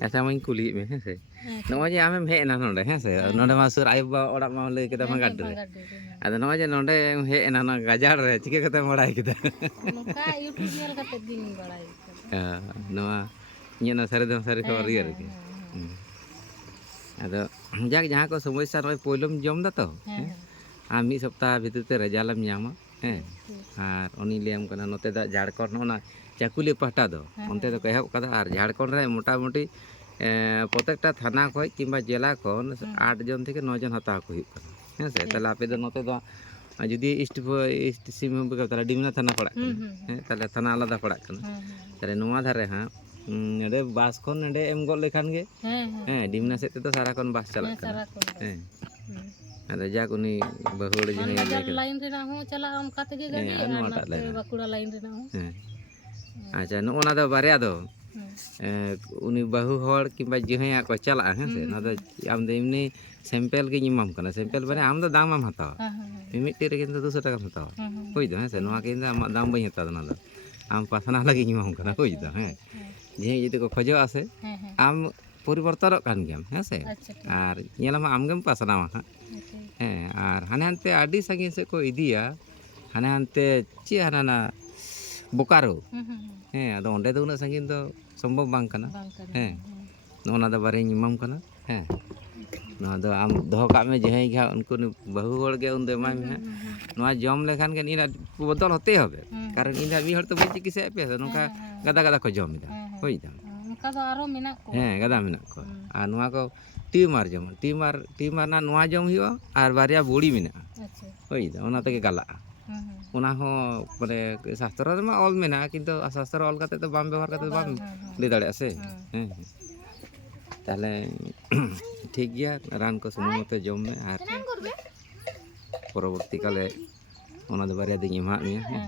ᱟᱪᱪᱷᱟ ᱢᱟᱧ ᱠᱩᱞᱤᱭᱮᱫ ᱢᱮ ᱦᱮᱸ ᱥᱮ ᱱᱚᱜᱼᱚᱭ ᱡᱮ ᱟᱢᱮᱢ ᱦᱮᱡ ᱮᱱᱟ ᱱᱚᱰᱮ ᱦᱮᱸ ᱥᱮ ᱱᱚᱰᱮ ᱢᱟ ᱥᱩᱨ ᱟᱭᱳ ᱵᱟᱵᱟ ᱚᱲᱟᱜ ᱢᱟ ᱞᱟᱹᱭ ᱠᱮᱫᱟ ᱵᱷᱟᱸᱜᱟᱰ ᱨᱮ ᱟᱫᱚ ᱱᱚᱜᱼᱚᱭ ᱡᱮ ᱱᱚᱰᱮᱢ ᱦᱮᱡ ᱮᱱᱟ ᱚᱱᱟ ᱜᱟᱡᱟᱲ ᱨᱮ ᱪᱤᱠᱟᱹ ᱠᱟᱛᱮᱢ ᱵᱟᱲᱟᱭ ᱠᱮᱫᱟ ᱱᱚᱝᱠᱟ ᱤᱭᱩᱴᱩᱵᱽ ᱧᱮᱞ ᱠᱟᱛᱮ ᱜᱤᱧ ᱵᱟᱲᱟᱭ ᱠᱟᱫᱟ ᱱᱚᱣᱟ ᱤᱧᱟᱹᱜ ᱱᱚᱣᱟ ᱥᱟᱹᱨᱤ ᱫᱚᱢ ᱥᱟᱹᱨᱤ ᱠᱷᱚᱵᱚᱨ ᱜᱮ ᱟᱨᱠᱤ ᱟᱫᱚ ᱡᱟᱠ ᱡᱟᱦᱟᱸ ᱠᱚ ᱥᱚᱢᱚᱥᱥᱟ ᱱᱚᱜᱼᱚᱭ ᱯᱳᱭᱞᱳᱢ ᱡᱚᱢ ᱫᱟᱛᱚ ᱦᱮᱸ ᱟᱢ ᱢᱤᱫ ᱥᱚᱯᱛᱟᱦ ᱵᱷᱤᱛᱤᱨ ᱛᱮ ᱨᱮᱡᱟᱞᱴ ᱮᱢ ᱧᱟᱢᱟ ᱦᱮᱸ ᱟᱨ ᱩᱱᱤ ᱞᱟᱹᱭᱟᱢ ᱠᱟᱱᱟ ᱱᱚᱛᱮ ᱫᱚ ᱡᱷᱟᱲᱠᱷᱚᱸᱰ ᱱᱚᱜᱼᱚ ᱪᱟᱹᱠᱩᱞᱤᱭᱟᱹ ᱯᱟᱦᱴᱟ ᱫᱚ ᱚᱱᱛᱮ ᱫᱚᱠᱚ ᱮᱦᱚᱵ ᱠᱟᱫᱟ ᱟᱨ ᱡᱷᱟᱲᱠᱷᱚᱸᱰ ᱨᱮ ᱢᱳᱴᱟᱢᱩᱴᱤ ᱯᱨᱚᱛᱮᱠᱴᱟ ᱛᱷᱟᱱᱟ ᱠᱷᱚᱡ ᱠᱤংᱵᱟ ᱡᱮᱞᱟ ᱠᱷᱚᱱ 8 জন থেকে 9 জন হাতাও ᱠᱚ ᱦᱩᱭᱩᱜ ᱠᱟᱱᱟ ᱦᱮᱸ ᱥᱮ ᱛᱟᱦᱞᱮ ᱟᱯᱮ ᱫᱚ ᱱᱚᱛᱮ ᱫᱚ ᱡᱩᱫᱤ ᱤᱥᱴ ᱥᱤᱝᱵᱷᱩᱢ ᱛᱟᱦᱞᱮ ᱰᱤᱢᱱᱟ ᱛᱷᱟᱱᱟ ᱯᱟᱲᱟᱜ ᱠᱟᱱᱟ ᱦᱮᱸ ᱛᱟᱦᱞᱮ ᱛᱷᱟᱱᱟ ᱟলাᱫᱟ ᱯᱟᱲᱟᱜ ᱠᱟᱱᱟ ᱛᱟᱦᱞᱮ ᱱᱚᱣᱟ ᱫᱷᱟᱨᱮ ᱦᱟᱸᱜ ᱱᱚᱰᱮ ᱵᱟᱥ ᱠᱷᱚᱱ ᱱᱚᱰᱮ ᱮᱢ ᱜᱚᱫ ᱞᱮᱠᱷᱟᱱ ᱜᱮ ᱦᱮᱸ ᱰᱤᱢᱱᱟ ᱥᱮᱫ ᱛᱮᱫᱚ ᱥᱟᱨᱟᱠᱷᱚᱱ ᱵᱟᱥ ᱪᱟᱞᱟᱜ ᱠᱟᱱᱟ ᱦᱮᱸ ᱟᱫᱚ ᱡᱟᱠ ᱩᱱᱤ ᱵᱟᱹᱦᱩ ᱦᱚᱲ ᱡᱟᱦᱟᱸᱭ ᱞᱟᱹᱭ ᱠᱮᱫᱟ ᱞᱟᱭᱤᱱ ᱨᱮᱱᱟᱜ ᱦᱚᱸ ᱪᱟᱞᱟᱜᱼᱟ ᱚᱱᱠᱟ ᱛᱮᱜᱮ ᱜᱟᱹᱰᱤ ᱟᱨ ᱟᱨ ᱱᱚᱣᱟᱴᱟᱜ ᱱᱟᱛᱮ ᱞᱟᱭᱤᱱ ᱵᱟᱸᱠᱩᱲᱟ ᱞᱟᱭᱤᱱ ᱨᱮᱱᱟᱜ ᱦᱚᱸ ᱦᱮᱸ ᱟᱪᱪᱷᱟ ᱱᱚᱜᱼᱚ ᱱᱟ ᱫᱚ ᱵᱟᱨᱭᱟ ᱫᱚ ᱩᱱᱤ ᱵᱟᱹᱦᱩ ᱦᱚᱲ ᱠᱤংᱵᱟ ᱡᱟᱦᱟᱸᱭᱟᱜ ᱠᱚ ᱪᱟᱞᱟᱜᱼᱟ ᱦᱮᱸ ᱥᱮ ᱱᱚᱣᱟ ᱫᱚ ᱟᱢ ᱫᱚ ᱮᱢᱱᱤ ᱥᱮᱢᱯᱮᱞ ᱜᱤᱧ ᱮᱢᱟᱢ ᱠᱟᱱᱟ ᱥᱮᱢᱯᱮᱞ ᱢᱟᱱᱮ ᱟᱢ ᱫᱚ ᱫᱟᱢ ᱮᱢ ᱦᱟᱛᱟᱣᱟ ᱢᱤᱢᱤᱫᱴᱮᱡ ᱨᱮ ᱠᱤᱱᱛᱩ 200 ᱴᱟᱠᱟᱢ ᱦᱟᱛᱟᱣᱟ ᱵᱩᱡ ᱫᱟᱢ ᱦᱮᱸ ᱥᱮ ᱱᱚᱣᱟ ᱠᱤᱱᱛᱩ ᱟᱢᱟᱜ ᱫᱟᱢ ᱵᱟᱹᱧ ᱦᱟᱛᱟᱣᱫᱟ ᱚᱱᱟ ᱫᱚ ᱟᱢ ᱯᱟᱥᱱᱟᱣ ᱞᱟᱹᱜᱤᱫ ᱤᱧ ᱮᱢᱟᱢ ᱠᱟᱱᱟ ᱵᱩᱡ ᱫᱟᱢ ᱦᱮᱸ ᱡᱟᱦᱟᱸᱭ ᱡᱩᱫᱤ ᱠᱚ ᱠᱷᱚᱡᱚᱜᱼᱟ ᱥᱮ ᱟᱢ ᱯᱚᱨᱤᱵᱚᱨᱛᱚᱱᱚᱜ ᱠᱟᱱ ᱜᱮᱭᱟᱢ ᱦᱮᱸ ᱥᱮ ᱟᱨ ᱧᱮᱞᱟᱢ ᱟᱢᱜᱮᱢ ᱯᱟᱥᱱᱟᱣᱟ ᱦᱟᱸᱜ ᱦᱮᱸ ᱟᱨ ᱦᱟᱱᱮ ᱦᱟᱱᱛᱮ ᱟᱹᱰᱤ ᱥᱟᱺᱜᱤᱧ ᱥᱮᱫ ᱠᱚ ᱤᱫᱤᱭᱟ ᱦᱟᱱᱮ ᱦᱟᱱᱛᱮ ᱪᱮᱫ ᱦᱟᱱᱟ ᱱᱟ ᱵᱳᱠᱟᱨᱳ ᱦᱮᱸ ᱟᱫᱚ ᱚᱸᱰᱮ ᱫᱚ ᱩᱱᱟᱹᱜ ᱥᱟᱺᱜᱤᱧ ᱫᱚ ᱥᱚᱢᱵᱷᱚᱵ ᱵᱟᱝ ᱠᱟᱱᱟ ᱦᱮᱸ ᱱᱚᱜᱼᱚ ᱱᱟ ᱫᱚ ᱵᱟᱨᱭᱟᱧ ᱮᱢᱟᱢ ᱠᱟᱱᱟ ᱦᱮᱸ ᱱᱚᱣᱟ ᱫᱚ ᱟᱢ ᱫᱚᱦᱚ ᱠᱟᱜ ᱢᱮ ᱡᱟᱦᱟᱸᱭ ᱜᱮ ᱦᱟᱸᱜ ᱩᱱᱠᱩ ᱵᱟᱹᱦᱩ ᱦᱚᱲ ᱜᱮ ᱩᱱᱫᱚ ᱮᱢᱟᱭ ᱢᱮ ᱦᱟᱸᱜ ᱱᱚᱣᱟ ᱡᱚᱢ ᱞᱮᱠᱷᱟᱱ ᱜᱮ ᱱᱤᱭᱟᱹ ᱵᱚᱫᱚᱞ ᱦᱚᱛᱮ ᱦᱚᱵᱮ ᱠᱟᱨᱚᱱ ᱤᱧ ᱫᱚ ᱢᱤᱫ ᱦᱚᱲ ᱛᱚ ᱵᱟᱹᱧ ᱪᱤᱠᱤᱛᱥᱟᱭᱮᱫ ᱯᱮᱭᱟ ᱱᱚᱝᱠᱟ ᱜᱟᱫᱟ ᱜᱟᱫᱟ ᱠᱚ ᱡᱚᱢ ᱮᱫᱟ ᱵᱩᱡ ᱫᱟᱢ ᱚᱱᱠᱟ ᱫᱚ ᱟᱨᱚ ᱢᱮᱱᱟᱜ ᱠᱚᱣᱟ ᱦᱮᱸ ᱜᱟᱫᱟ ᱢᱮᱱᱟᱜ ᱠᱚᱣᱟ ᱟᱨ ᱱᱚᱣᱟ ᱠᱚ ᱴᱤᱭᱩᱢᱟᱨ ᱡᱮᱢᱚᱱ ᱴᱤᱭᱩᱢᱟᱨ ᱨᱮᱱᱟᱜ ᱱᱚᱣᱟ ᱡᱚᱢ ᱦᱩᱭᱩᱜᱼᱟ ᱟᱨ ᱵᱟᱨᱭᱟ ᱵᱩᱲᱤ ᱢᱮᱱᱟᱜᱼᱟ ᱵᱩᱡ ᱫᱟᱢ ᱚᱱᱟ ᱛᱮᱜᱮ ᱜᱟᱞᱟᱜᱼᱟ ᱚᱱᱟ ᱦᱚᱸ ᱢᱟᱱᱮ ᱥᱟᱥᱛᱨᱚ ᱨᱮᱢᱟ ᱚᱞ ᱢᱮᱱᱟᱜᱼᱟ ᱠᱤᱱᱛᱩ ᱥᱟᱥᱛᱨᱚ ᱚᱞ ᱠᱟᱛᱮ ᱫᱚ ᱵᱟᱢ ᱵᱮᱵᱚᱦᱟᱨ ᱠᱟᱛᱮ ᱫᱚ ᱵᱟᱢ ᱞᱟᱹᱭ ᱫᱟᱲᱮᱭᱟᱜᱼᱟ ᱥᱮ ᱦᱮᱸ ᱛᱟᱦᱞᱮ ᱴᱷᱤᱠ ᱜᱮᱭᱟ ᱨᱟᱱ ᱠᱚ ᱥᱚᱢᱚᱭ ᱢᱚᱛᱚ ᱡᱚᱢ ᱢᱮ ᱟᱨ ᱯᱚᱨᱚᱵᱚᱨᱛᱤ ᱠᱟলে ᱚᱱᱟ ᱫᱚ ᱵᱟᱨᱭᱟ ᱫᱚᱧ ᱮᱢᱟᱫ ᱢᱮᱭᱟ ᱦᱮᱸ